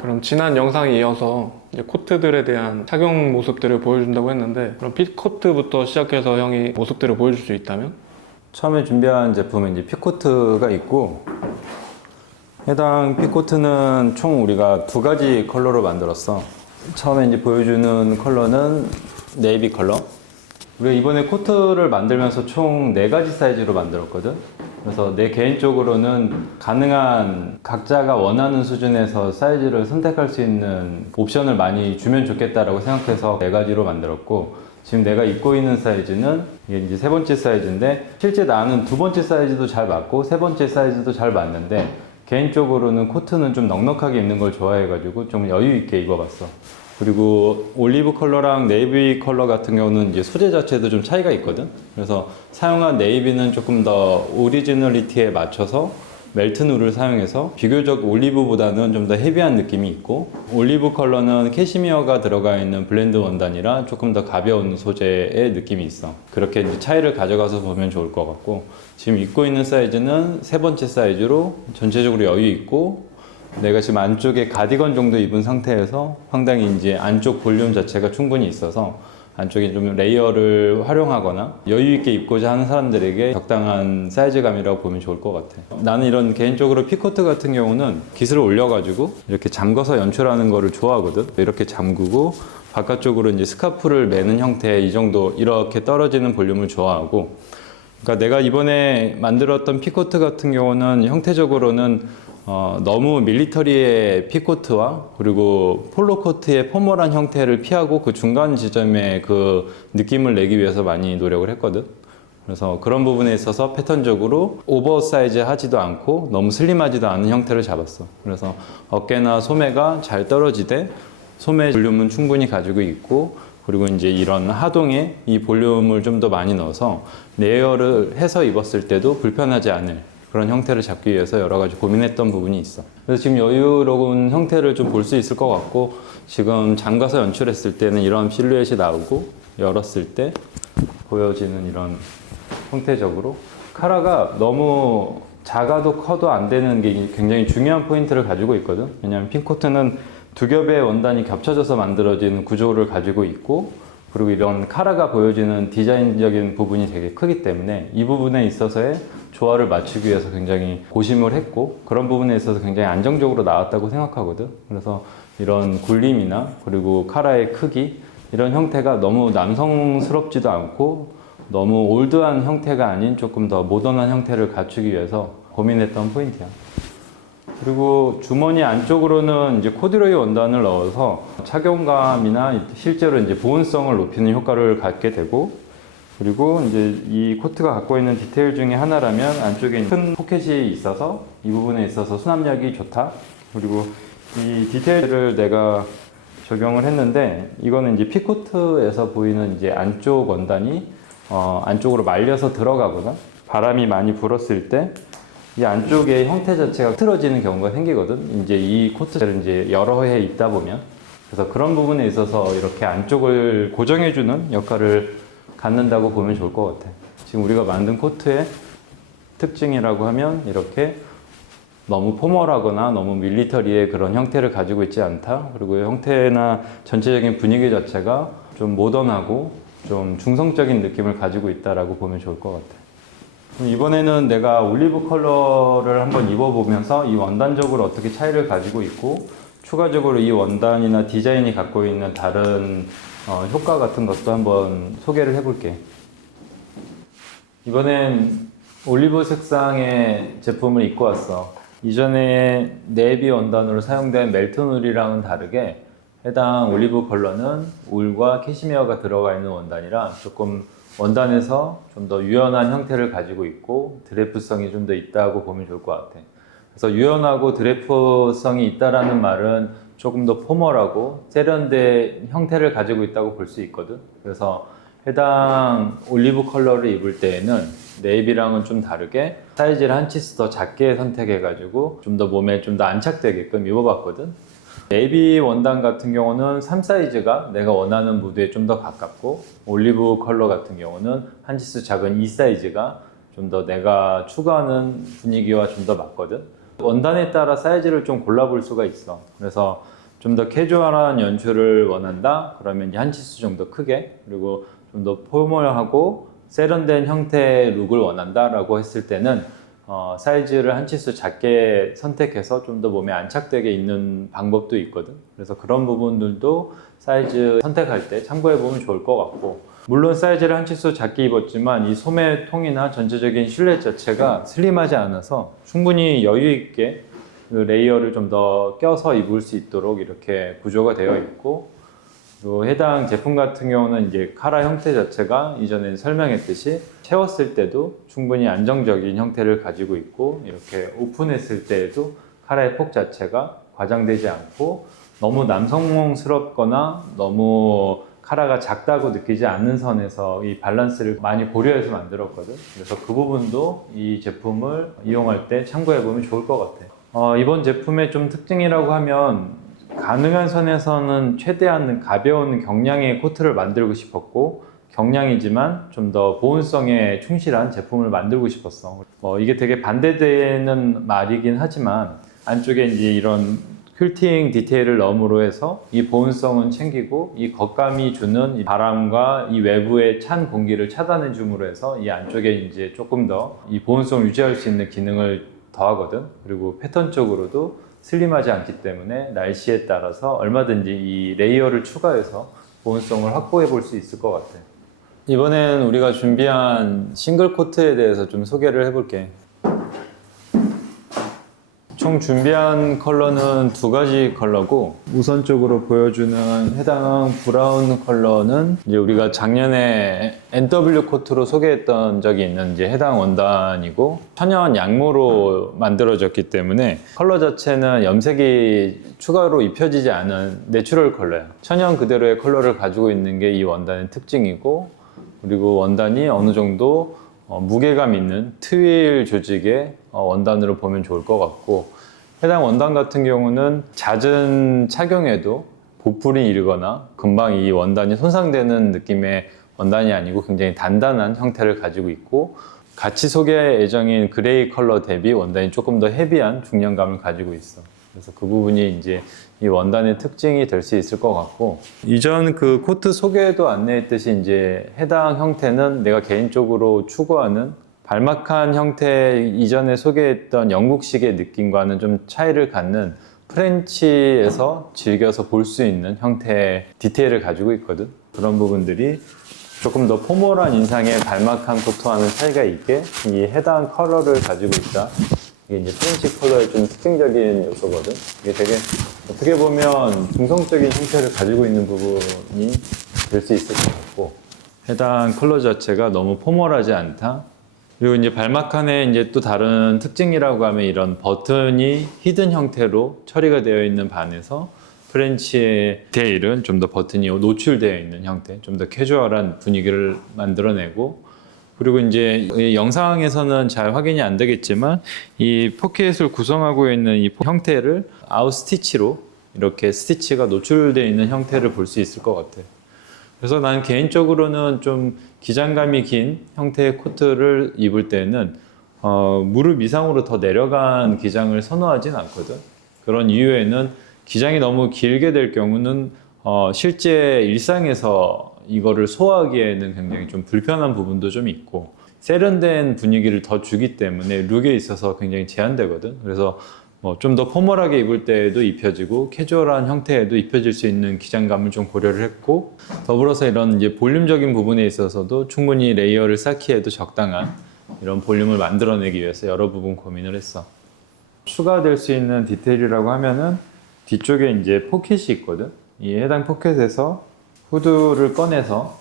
그럼 지난 영상에 이어서 이제 코트들에 대한 착용 모습들을 보여준다고 했는데, 그럼 핏코트부터 시작해서 형이 모습들을 보여줄 수 있다면? 처음에 준비한 제품은 이제 핏코트가 있고, 해당 핏코트는 총 우리가 두 가지 컬러로 만들었어. 처음에 이제 보여주는 컬러는 네이비 컬러. 우리가 이번에 코트를 만들면서 총 4가지 사이즈로 만들었거든. 그래서 내 개인적으로는 가능한 각자가 원하는 수준에서 사이즈를 선택할 수 있는 옵션을 많이 주면 좋겠다라고 생각해서 4가지로 만들었고, 지금 내가 입고 있는 사이즈는 이게 이제 3번째 사이즈인데, 실제 나는 2번째 사이즈도 잘 맞고 3번째 사이즈도 잘 맞는데, 개인적으로는 코트는 좀 넉넉하게 입는 걸 좋아해가지고 좀 여유 있게 입어봤어. 그리고 올리브 컬러랑 네이비 컬러 같은 경우는 이제 소재 자체도 좀 차이가 있거든. 그래서 사용한 네이비는 조금 더 오리지널리티에 맞춰서 멜트누를 사용해서 비교적 올리브보다는 좀 더 헤비한 느낌이 있고, 올리브 컬러는 캐시미어가 들어가 있는 블렌드 원단이라 조금 더 가벼운 소재의 느낌이 있어. 그렇게 이제 차이를 가져가서 보면 좋을 것 같고, 지금 입고 있는 사이즈는 3번째 사이즈로 전체적으로 여유 있고, 내가 지금 안쪽에 가디건 정도 입은 상태에서 상당히 이제 안쪽 볼륨 자체가 충분히 있어서 안쪽에 좀 레이어를 활용하거나 여유 있게 입고자 하는 사람들에게 적당한 사이즈감이라고 보면 좋을 것 같아. 나는 이런 개인적으로 핏코트 같은 경우는 깃을 올려가지고 이렇게 잠궈서 연출하는 거를 좋아하거든. 이렇게 잠그고 바깥쪽으로 이제 스카프를 매는 형태의 이 정도 이렇게 떨어지는 볼륨을 좋아하고, 그러니까 내가 이번에 만들었던 핏코트 같은 경우는 형태적으로는 너무 밀리터리의 핏코트와 그리고 폴로코트의 포멀한 형태를 피하고 그 중간 지점에 그 느낌을 내기 위해서 많이 노력을 했거든. 그래서 그런 부분에 있어서 패턴적으로 오버사이즈 하지도 않고 너무 슬림하지도 않은 형태를 잡았어. 그래서 어깨나 소매가 잘 떨어지되 소매 볼륨은 충분히 가지고 있고, 그리고 이제 이런 하동에 이 볼륨을 좀 더 많이 넣어서 레이어를 해서 입었을 때도 불편하지 않을 그런 형태를 잡기 위해서 여러 가지 고민했던 부분이 있어. 그래서 지금 여유로운 형태를 좀 볼 수 있을 것 같고, 지금 잠가서 연출했을 때는 이런 실루엣이 나오고, 열었을 때 보여지는 이런 형태적으로 카라가 너무 작아도 커도 안 되는 게 굉장히 중요한 포인트를 가지고 있거든. 왜냐하면 핏코트는 두 겹의 원단이 겹쳐져서 만들어진 구조를 가지고 있고, 그리고 이런 카라가 보여지는 디자인적인 부분이 되게 크기 때문에 이 부분에 있어서의 조화를 맞추기 위해서 굉장히 고심을 했고, 그런 부분에 있어서 굉장히 안정적으로 나왔다고 생각하거든. 그래서 이런 굴림이나 그리고 카라의 크기, 이런 형태가 너무 남성스럽지도 않고 너무 올드한 형태가 아닌 조금 더 모던한 형태를 갖추기 위해서 고민했던 포인트야. 그리고 주머니 안쪽으로는 이제 코듀로이 원단을 넣어서 착용감이나 실제로 이제 보온성을 높이는 효과를 갖게 되고, 그리고 이제 이 코트가 갖고 있는 디테일 중에 하나라면 안쪽에 큰 포켓이 있어서 이 부분에 있어서 수납력이 좋다. 그리고 이 디테일을 내가 적용을 했는데, 이거는 이제 핏코트에서 보이는 이제 안쪽 원단이 안쪽으로 말려서 들어가거나 바람이 많이 불었을 때 이 안쪽의 형태 자체가 흐트러지는 경우가 생기거든. 이제 이 코트를 이제 여러 해 입다 보면. 그래서 그런 부분에 있어서 이렇게 안쪽을 고정해주는 역할을 갖는다고 보면 좋을 것 같아. 지금 우리가 만든 코트의 특징이라고 하면 이렇게 너무 포멀하거나 너무 밀리터리의 그런 형태를 가지고 있지 않다. 그리고 형태나 전체적인 분위기 자체가 좀 모던하고 좀 중성적인 느낌을 가지고 있다라고 보면 좋을 것 같아. 이번에는 내가 올리브 컬러를 한번 입어보면서 이 원단적으로 어떻게 차이를 가지고 있고, 추가적으로 이 원단이나 디자인이 갖고 있는 다른 효과 같은 것도 한번 소개를 해볼게. 이번엔 올리브 색상의 제품을 입고 왔어. 이전에 네이비 원단으로 사용된 멜트놀이랑은 다르게 해당 올리브 컬러는 울과 캐시미어가 들어가 있는 원단이라 조금 원단에서 좀 더 유연한 형태를 가지고 있고 드래프성이 좀 더 있다고 보면 좋을 것 같아. 그래서 유연하고 드래프성이 있다라는 말은 조금 더 포멀하고 세련된 형태를 가지고 있다고 볼 수 있거든. 그래서 해당 올리브 컬러를 입을 때에는 네이비랑은 좀 다르게 사이즈를 한 치수 더 작게 선택해가지고 좀 더 몸에 좀 더 안착되게끔 입어봤거든. 네이비 원단 같은 경우는 3사이즈가 내가 원하는 무드에 좀 더 가깝고, 올리브 컬러 같은 경우는 한 치수 작은 2사이즈가 좀 더 내가 추구하는 분위기와 좀 더 맞거든. 원단에 따라 사이즈를 좀 골라볼 수가 있어. 그래서 좀 더 캐주얼한 연출을 원한다? 그러면 이제 한 치수 정도 크게, 그리고 좀 더 포멀하고 세련된 형태의 룩을 원한다라고 했을 때는 사이즈를 한 치수 작게 선택해서 좀 더 몸에 안착되게 입는 방법도 있거든. 그래서 그런 부분들도 사이즈 선택할 때 참고해보면 좋을 것 같고, 물론 사이즈를 한 치수 작게 입었지만 이 소매통이나 전체적인 실루엣 자체가 슬림하지 않아서 충분히 여유 있게 그 레이어를 좀 더 껴서 입을 수 있도록 이렇게 구조가 되어 있고, 또 해당 제품 같은 경우는 이제 카라 형태 자체가 이전에 설명했듯이 채웠을 때도 충분히 안정적인 형태를 가지고 있고, 이렇게 오픈했을 때에도 카라의 폭 자체가 과장되지 않고 너무 남성스럽거나 너무 카라가 작다고 느끼지 않는 선에서 이 밸런스를 많이 고려해서 만들었거든. 그래서 그 부분도 이 제품을 이용할 때 참고해보면 좋을 것 같아. 이번 제품의 좀 특징이라고 하면, 가능한 선에서는 최대한 가벼운 경량의 코트를 만들고 싶었고, 경량이지만 좀 더 보온성에 충실한 제품을 만들고 싶었어. 이게 되게 반대되는 말이긴 하지만, 안쪽에 이제 이런 퀼팅 디테일을 넣음으로 해서 이 보온성은 챙기고, 이 겉감이 주는 이 바람과 이 외부의 찬 공기를 차단해 줌으로 해서 이 안쪽에 이제 조금 더 이 보온성을 유지할 수 있는 기능을 더하거든. 그리고 패턴적으로도 슬림하지 않기 때문에 날씨에 따라서 얼마든지 이 레이어를 추가해서 보온성을 확보해 볼 수 있을 것 같아. 이번엔 우리가 준비한 싱글 코트에 대해서 좀 소개를 해볼게. 총 준비한 컬러는 두 가지 컬러고, 우선적으로 보여주는 해당 브라운 컬러는 이제 우리가 작년에 NW 코트로 소개했던 적이 있는 이제 해당 원단이고, 천연 양모로 만들어졌기 때문에 컬러 자체는 염색이 추가로 입혀지지 않은 내추럴 컬러야. 천연 그대로의 컬러를 가지고 있는 게 이 원단의 특징이고, 그리고 원단이 어느 정도 무게감 있는 트윌 조직의 원단으로 보면 좋을 것 같고, 해당 원단 같은 경우는 잦은 착용에도 보풀이 일거나 금방 이 원단이 손상되는 느낌의 원단이 아니고 굉장히 단단한 형태를 가지고 있고, 같이 소개 예정인 그레이 컬러 대비 원단이 조금 더 헤비한 중량감을 가지고 있어. 그래서 그 부분이 이제 이 원단의 특징이 될 수 있을 것 같고, 이전 그 코트 소개에도 안내했듯이 이제 해당 형태는 내가 개인적으로 추구하는 발막한 형태, 이전에 소개했던 영국식의 느낌과는 좀 차이를 갖는 프렌치에서 즐겨서 볼 수 있는 형태의 디테일을 가지고 있거든. 그런 부분들이 조금 더 포멀한 인상의 발막한 코트와는 차이가 있게 이 해당 컬러를 가지고 있다. 이게 이제 프렌치 컬러의 좀 특징적인 요소거든. 이게 되게 어떻게 보면 중성적인 형태를 가지고 있는 부분이 될 수 있을 것 같고, 해당 컬러 자체가 너무 포멀하지 않다. 그리고 이제 발막칸의 이제 또 다른 특징이라고 하면 이런 버튼이 히든 형태로 처리가 되어 있는 반에서 프렌치의 디테일은 좀 더 버튼이 노출되어 있는 형태, 좀 더 캐주얼한 분위기를 만들어내고, 그리고 이제 이 영상에서는 잘 확인이 안 되겠지만 이 포켓을 구성하고 있는 이 형태를 아웃 스티치로 이렇게 스티치가 노출되어 있는 형태를 볼 수 있을 것 같아요. 그래서 난 개인적으로는 좀 기장감이 긴 형태의 코트를 입을 때는 무릎 이상으로 더 내려간 기장을 선호하진 않거든. 그런 이유에는 기장이 너무 길게 될 경우는 실제 일상에서 이거를 소화하기에는 굉장히 좀 불편한 부분도 좀 있고, 세련된 분위기를 더 주기 때문에 룩에 있어서 굉장히 제한되거든. 그래서 좀 더 포멀하게 입을 때에도 입혀지고 캐주얼한 형태에도 입혀질 수 있는 기장감을 좀 고려를 했고, 더불어서 이런 이제 볼륨적인 부분에 있어서도 충분히 레이어를 쌓기에도 적당한 이런 볼륨을 만들어내기 위해서 여러 부분 고민을 했어. 추가될 수 있는 디테일이라고 하면은 뒤쪽에 이제 포켓이 있거든. 이 해당 포켓에서 후드를 꺼내서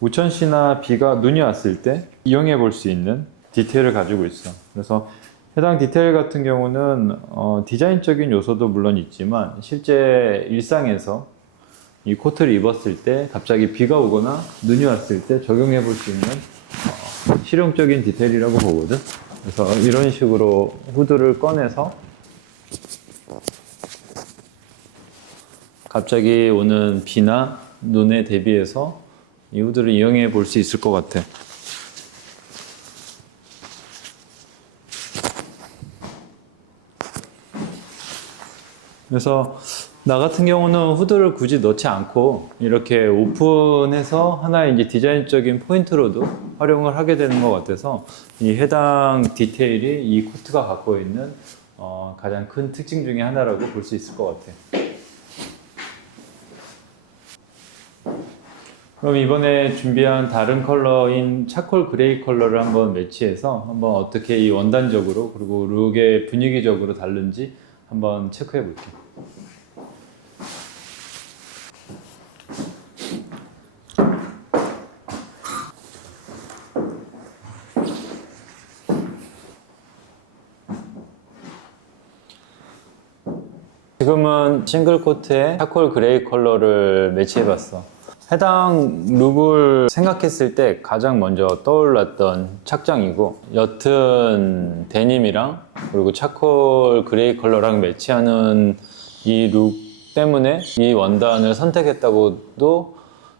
우천시나 비가 눈이 왔을 때 이용해 볼 수 있는 디테일을 가지고 있어. 그래서 해당 디테일 같은 경우는 디자인적인 요소도 물론 있지만 실제 일상에서 이 코트를 입었을 때 갑자기 비가 오거나 눈이 왔을 때 적용해 볼 수 있는 실용적인 디테일이라고 보거든. 그래서 이런 식으로 후드를 꺼내서 갑자기 오는 비나 눈에 대비해서 이 후드를 이용해 볼 수 있을 것 같아. 그래서 나 같은 경우는 후드를 굳이 넣지 않고 이렇게 오픈해서 하나의 이제 디자인적인 포인트로도 활용을 하게 되는 것 같아서 이 해당 디테일이 이 코트가 갖고 있는 가장 큰 특징 중에 하나라고 볼 수 있을 것 같아요. 그럼 이번에 준비한 다른 컬러인 차콜 그레이 컬러를 한번 매치해서 한번 어떻게 이 원단적으로 그리고 룩의 분위기적으로 다른지 한번 체크해 볼게요. 지금은 싱글 코트에 차콜 그레이 컬러를 매치해 봤어. 해당 룩을 생각했을 때 가장 먼저 떠올랐던 착장이고, 옅은 데님이랑 그리고 차콜 그레이 컬러랑 매치하는 이 룩 때문에 이 원단을 선택했다고도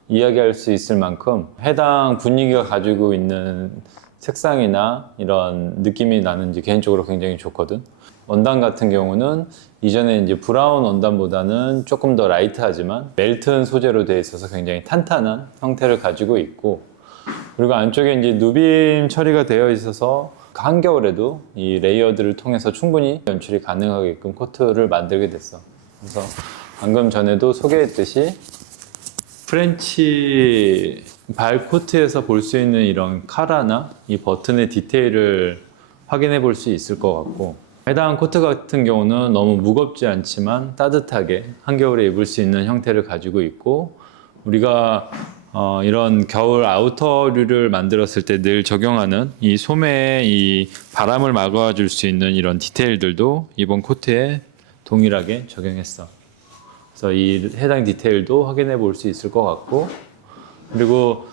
이야기할 수 있을 만큼 해당 분위기가 가지고 있는 색상이나 이런 느낌이 나는 지 개인적으로 굉장히 좋거든. 원단 같은 경우는 이전에 이제 브라운 원단보다는 조금 더 라이트하지만 멜튼 소재로 되어 있어서 굉장히 탄탄한 형태를 가지고 있고, 그리고 안쪽에 이제 누빔 처리가 되어 있어서 한겨울에도 이 레이어드를 통해서 충분히 연출이 가능하게끔 코트를 만들게 됐어. 그래서 방금 전에도 소개했듯이 프렌치 발 코트에서 볼 수 있는 이런 카라나 이 버튼의 디테일을 확인해 볼 수 있을 것 같고, 해당 코트 같은 경우는 너무 무겁지 않지만 따뜻하게 한겨울에 입을 수 있는 형태를 가지고 있고, 우리가 이런 겨울 아우터류를 만들었을 때 늘 적용하는 이 소매에 이 바람을 막아줄 수 있는 이런 디테일들도 이번 코트에 동일하게 적용했어. 그래서 이 해당 디테일도 확인해 볼 수 있을 것 같고, 그리고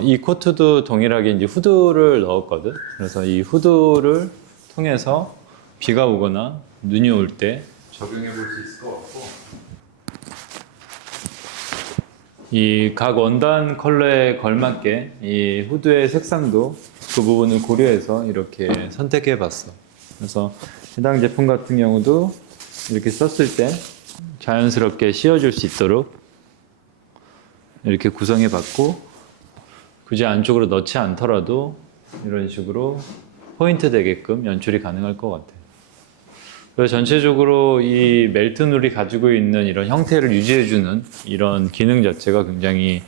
이 코트도 동일하게 이제 후드를 넣었거든. 그래서 이 후드를 통해서 비가 오거나 눈이 올 때 적용해 볼 수 있을 것 같고, 이 각 원단 컬러에 걸맞게 이 후드의 색상도 그 부분을 고려해서 이렇게 선택해 봤어. 그래서 해당 제품 같은 경우도 이렇게 썼을 때 자연스럽게 씌워줄 수 있도록 이렇게 구성해 봤고, 굳이 안쪽으로 넣지 않더라도 이런 식으로 포인트 되게끔 연출이 가능할 것 같아요. 그래서 전체적으로 이 멜트눌이 가지고 있는 이런 형태를 유지해주는 이런 기능 자체가 굉장히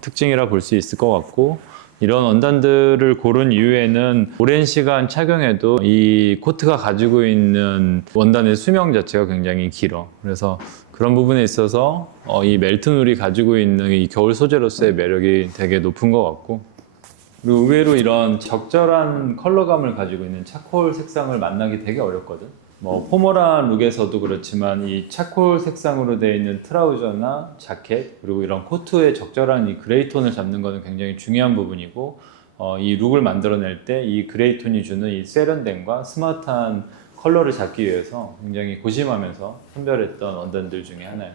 특징이라 볼 수 있을 것 같고, 이런 원단들을 고른 이유에는 오랜 시간 착용해도 이 코트가 가지고 있는 원단의 수명 자체가 굉장히 길어. 그래서 그런 부분에 있어서 이 멜트눌이 가지고 있는 이 겨울 소재로서의 매력이 되게 높은 것 같고, 그리고 의외로 이런 적절한 컬러감을 가지고 있는 차콜 색상을 만나기 되게 어렵거든. 뭐 포멀한 룩에서도 그렇지만 이 차콜 색상으로 되어 있는 트라우저나 자켓, 그리고 이런 코트의 적절한 이 그레이 톤을 잡는 것은 굉장히 중요한 부분이고, 이 룩을 만들어낼 때 이 그레이 톤이 주는 이 세련됨과 스마트한 컬러를 잡기 위해서 굉장히 고심하면서 선별했던 원단들 중에 하나예요.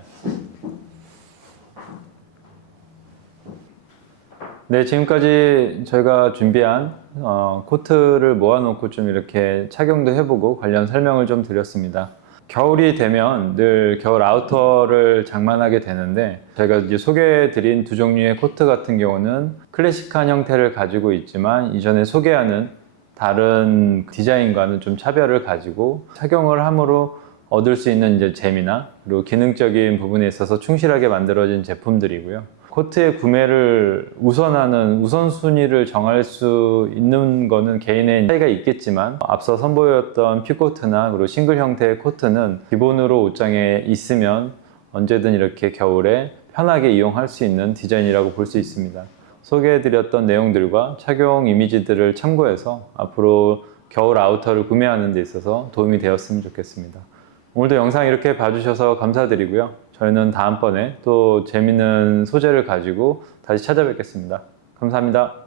네, 지금까지 저희가 준비한 코트를 모아놓고 좀 이렇게 착용도 해보고 관련 설명을 좀 드렸습니다. 겨울이 되면 늘 겨울 아우터를 장만하게 되는데, 저희가 이제 소개해드린 두 종류의 코트 같은 경우는 클래식한 형태를 가지고 있지만 이전에 소개하는 다른 디자인과는 좀 차별을 가지고 착용을 함으로 얻을 수 있는 이제 재미나 그리고 기능적인 부분에 있어서 충실하게 만들어진 제품들이고요. 코트의 구매를 우선하는 우선순위를 정할 수 있는 거는 개인의 차이가 있겠지만, 앞서 선보였던 핏코트나 그리고 싱글 형태의 코트는 기본으로 옷장에 있으면 언제든 이렇게 겨울에 편하게 이용할 수 있는 디자인이라고 볼 수 있습니다. 소개해드렸던 내용들과 착용 이미지들을 참고해서 앞으로 겨울 아우터를 구매하는 데 있어서 도움이 되었으면 좋겠습니다. 오늘도 영상 이렇게 봐주셔서 감사드리고요. 저희는 다음번에 또 재밌는 소재를 가지고 다시 찾아뵙겠습니다. 감사합니다.